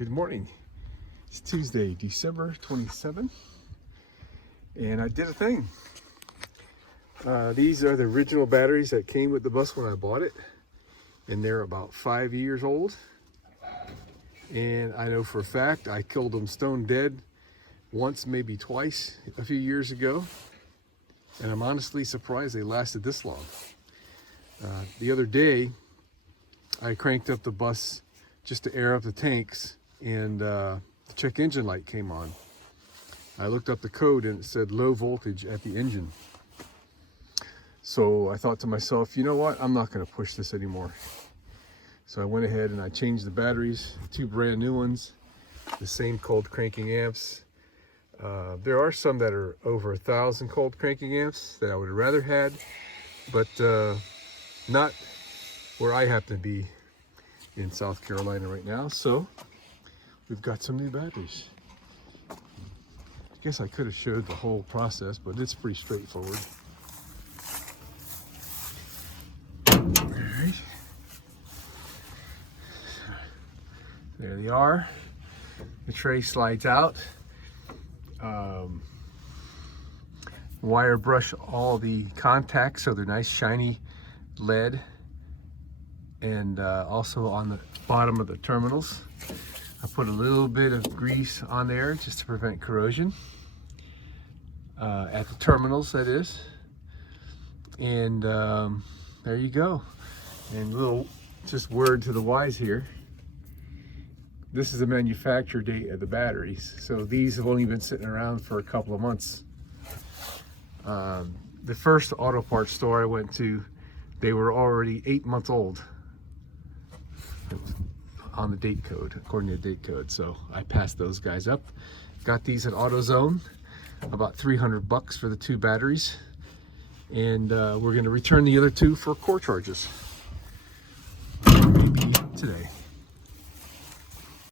Good morning. It's Tuesday, December 27th, and I did a thing. These are the original batteries that came with the bus when I bought it, and they're about 5 years old. And I know for a fact I killed them stone dead once, maybe twice, a few years ago. And I'm honestly surprised they lasted this long. The other day, I cranked up the bus just to air up the tanks, and the check engine light came on. I looked up the code and it said low voltage at the engine. So I thought to myself, you know what? I'm not going to push this anymore. So I went ahead and I changed the batteries, 2 brand new ones, the same cold cranking amps. There are some that are over 1,000 cold cranking amps that I would have rather had, but not where I happen to be in South Carolina right now. So we've got some new batteries. I guess I could have showed the whole process, but it's pretty straightforward. Alright. There they are. The tray slides out. Wire brush all the contacts so they're nice shiny lead, and also on the bottom of the terminals I put a little bit of grease on there just to prevent corrosion at the terminals, that is. And there you go. And little just word to the wise here, this is the manufacture date of the batteries, so these have only been sitting around for a couple of months. The first auto parts store I went to, they were already 8 months old on the date code, according to the date code. So I passed those guys up. Got these at AutoZone, about $300 for the 2 batteries, and we're going to return the other 2 for core charges, maybe today.